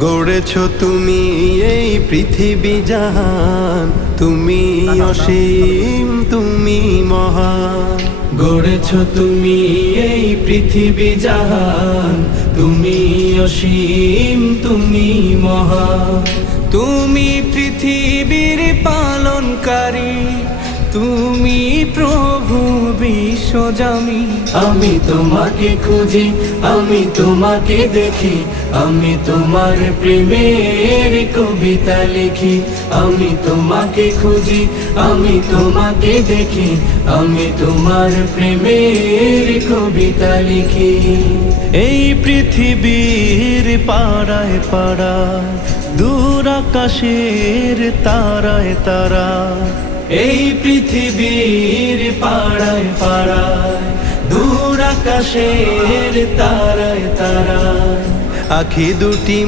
গড়েছ তুমি এই পৃথিবী জাহান, তুমি অসীম তুমি মহান। গড়েছ তুমি এই পৃথিবী জাহান, তুমি অসীম তুমি মহান। তুমি পৃথিবীর পালনকারী, তুমি প্রভু বিশ্বজামি। আমি তোমাকে খুঁজি, আমি তোমাকে দেখি, আমি তোমার প্রেমের কবিতা লিখি। আমি তোমাকে খুঁজি, আমি তোমাকে দেখি, আমি তোমার প্রেমের কবিতা লিখি। এই পৃথিবীর পাড়ায় পাড়ায়, দূর আকাশের তারায় তারা। এই পৃথিবীর পাড়ায় পাড়ায়, দূর আকাশের তারায় তারায়। আখি দুটি